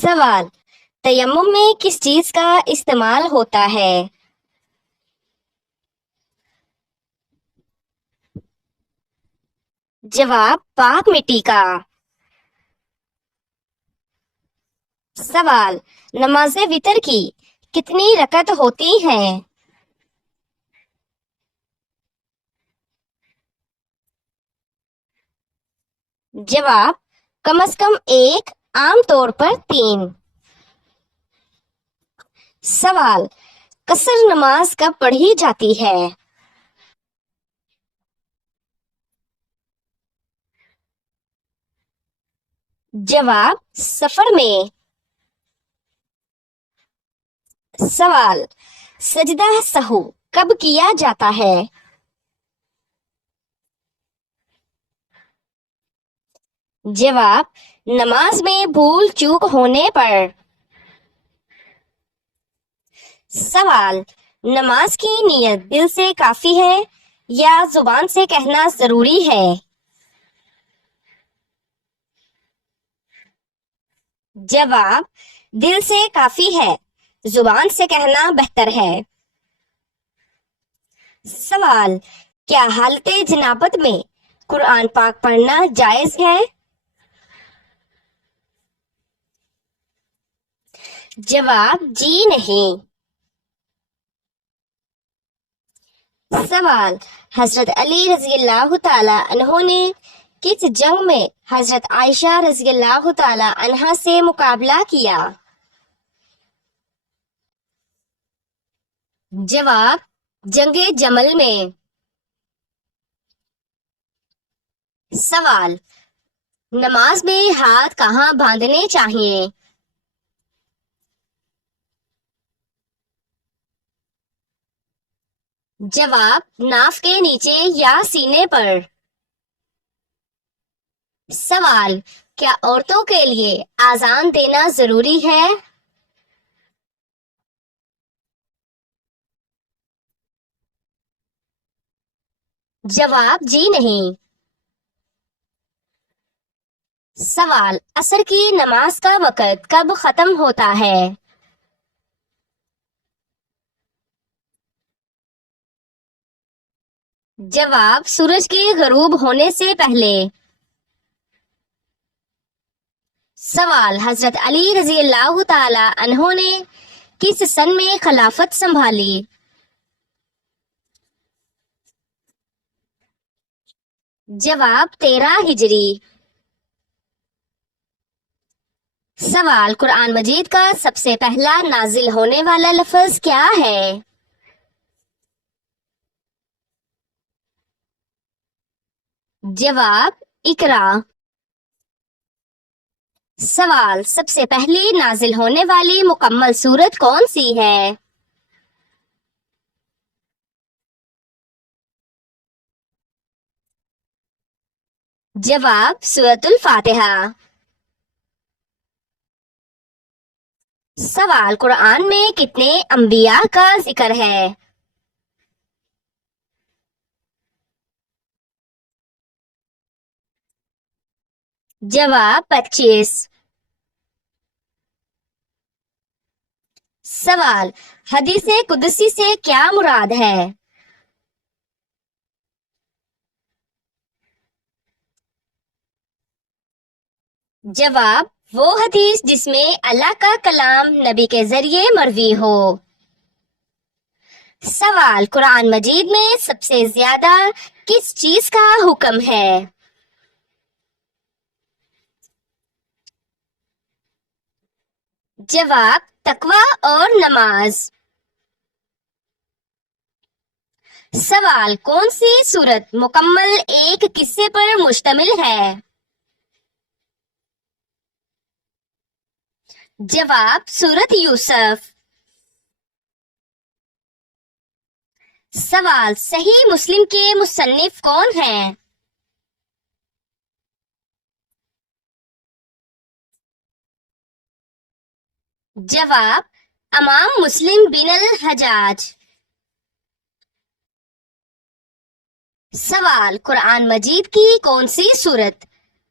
سوال: تیمم میں کس چیز کا استعمال ہوتا ہے؟ جواب: پاک مٹی کا۔ سوال: نماز وتر کی کتنی رکعت ہوتی ہیں؟ جواب: کم از کم ایک، عام طور پر 3۔ سوال: قصر نماز کب پڑھی جاتی ہے؟ جواب: سفر میں۔ سوال: سجدہ سہو کب کیا جاتا ہے؟ جواب: نماز میں بھول چوک ہونے پر۔ سوال: نماز کی نیت دل سے کافی ہے یا زبان سے کہنا ضروری ہے؟ جواب: دل سے کافی ہے، زبان سے کہنا بہتر ہے۔ سوال: کیا حالت جنابت میں قرآن پاک پڑھنا جائز ہے؟ جواب: جی نہیں۔ سوال: حضرت علی رضی اللہ تعالی عنہ نے کس جنگ میں حضرت عائشہ رضی اللہ تعالی عنہا سے مقابلہ کیا؟ جواب: جنگ جمل میں۔ سوال: نماز میں ہاتھ کہاں باندھنے چاہیے؟ جواب: ناف کے نیچے یا سینے پر۔ سوال: کیا عورتوں کے لیے اذان دینا ضروری ہے؟ جواب: جی نہیں۔ سوال: عصر کی نماز کا وقت کب ختم ہوتا ہے؟ جواب: سورج کے غروب ہونے سے پہلے۔ سوال: حضرت علی رضی اللہ تعالی عنہ نے کس سن میں خلافت سنبھالی؟ جواب: 13 ہجری۔ سوال: قرآن مجید کا سب سے پہلا نازل ہونے والا لفظ کیا ہے؟ جواب: اقرا۔ سوال: سب سے پہلی نازل ہونے والی مکمل سورت کون سی ہے؟ جواب: سورۃ الفاتحہ۔ سوال: قرآن میں کتنے انبیاء کا ذکر ہے؟ جواب: 25۔ سوال: حدیث قدسی سے کیا مراد ہے؟ جواب: وہ حدیث جس میں اللہ کا کلام نبی کے ذریعے مروی ہو۔ سوال: قرآن مجید میں سب سے زیادہ کس چیز کا حکم ہے؟ جواب: تقوی اور نماز۔ سوال: کون سی سورت مکمل ایک قصے پر مشتمل ہے؟ جواب: سورت یوسف۔ سوال: صحیح مسلم کے مصنف کون ہیں؟ جواب: امام مسلم بن الحجاج۔ سوال: قرآن مجید کی کون سی سورت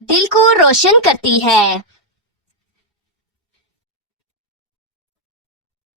دل کو روشن کرتی ہے؟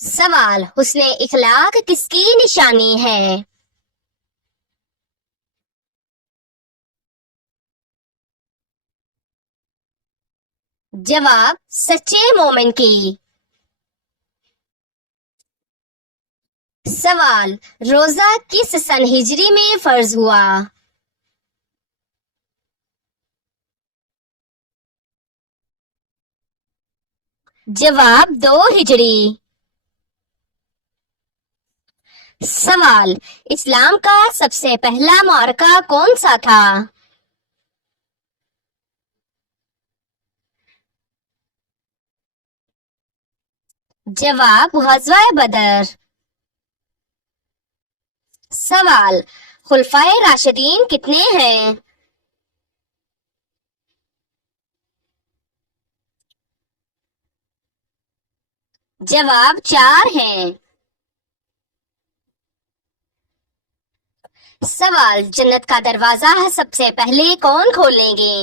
سوال: حسن اخلاق کس کی نشانی ہے؟ جواب: سچے مومن کی۔ سوال: روزہ کس سن ہجری میں فرض ہوا؟ جواب: 2 ہجری۔ سوال: اسلام کا سب سے پہلا معرکہ کون سا تھا؟ جواب: غزوہ بدر۔ سوال: خلفائے راشدین کتنے ہیں؟ جواب: 4 ہیں۔ سوال: جنت کا دروازہ سب سے پہلے کون کھولیں گے؟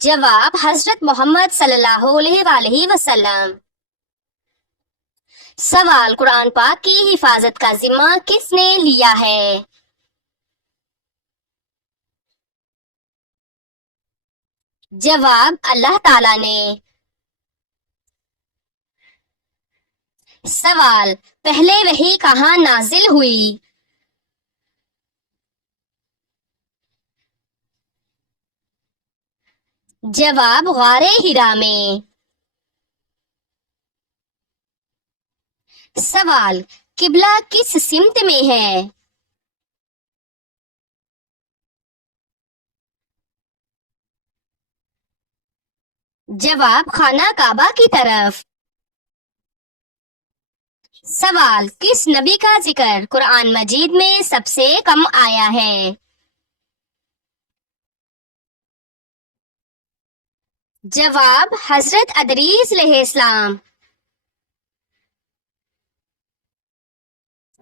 جواب: حضرت محمد صلی اللہ علیہ وآلہ وسلم۔ سوال: قرآن پاک کی حفاظت کا ذمہ کس نے لیا ہے؟ جواب: اللہ تعالی نے۔ سوال: پہلے وحی کہاں نازل ہوئی؟ جواب: غار حرا میں۔ سوال: قبلہ کس سمت میں ہے؟ جواب: خانہ کعبہ کی طرف۔ سوال: کس نبی کا ذکر قرآن مجید میں سب سے کم آیا ہے؟ جواب: حضرت ادریس علیہ السلام۔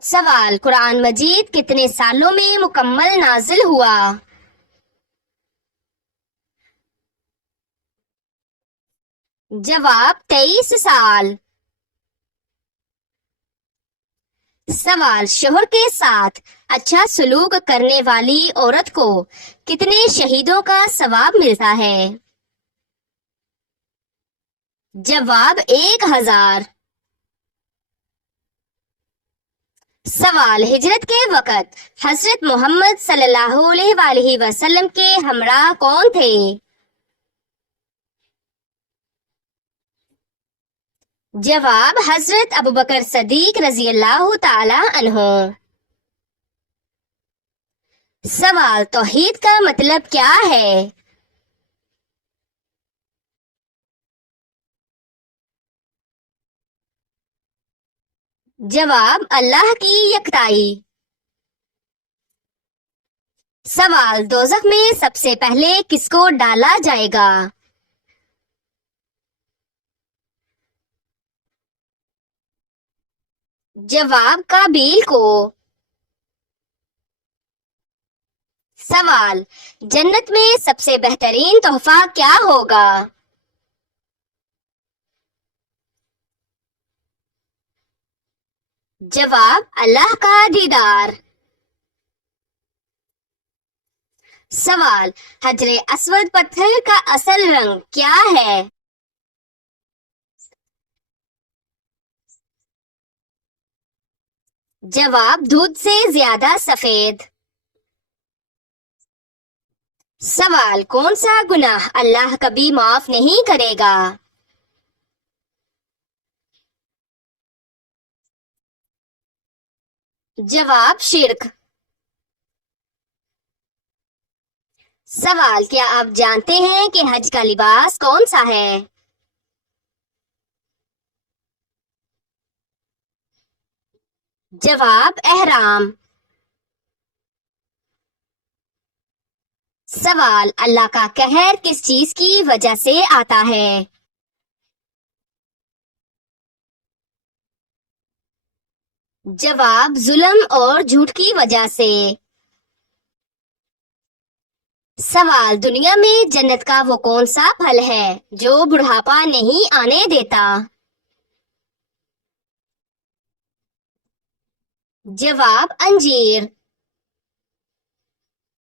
سوال: قرآن مجید کتنے سالوں میں مکمل نازل ہوا؟ جواب: 23 سال۔ سوال: شوہر کے ساتھ اچھا سلوک کرنے والی عورت کو کتنے شہیدوں کا ثواب ملتا ہے؟ جواب: 1000۔ سوال: ہجرت کے وقت حضرت محمد صلی اللہ علیہ وآلہ وسلم کے ہمراہ کون تھے؟ جواب: حضرت ابوبکر صدیق رضی اللہ تعالی عنہ۔ سوال: توحید کا مطلب کیا ہے؟ جواب: اللہ کی یکتائی۔ سوال: دوزخ میں سب سے پہلے کس کو ڈالا جائے گا؟ جواب: قابیل کو۔ سوال: جنت میں سب سے بہترین تحفہ کیا ہوگا؟ جواب: اللہ کا دیدار۔ سوال: حجر اسود پتھر کا اصل رنگ کیا ہے؟ جواب: دودھ سے زیادہ سفید۔ سوال: کون سا گناہ اللہ کبھی معاف نہیں کرے گا؟ جواب: شرک۔ سوال: کیا آپ جانتے ہیں کہ حج کا لباس کون سا ہے؟ جواب: احرام۔ سوال: اللہ کا قہر کس چیز کی وجہ سے آتا ہے؟ جواب: ظلم اور جھوٹ کی وجہ سے۔ سوال، دنیا میں جنت کا وہ کون سا پھل ہے جو بڑھاپا نہیں آنے دیتا؟ جواب، انجیر۔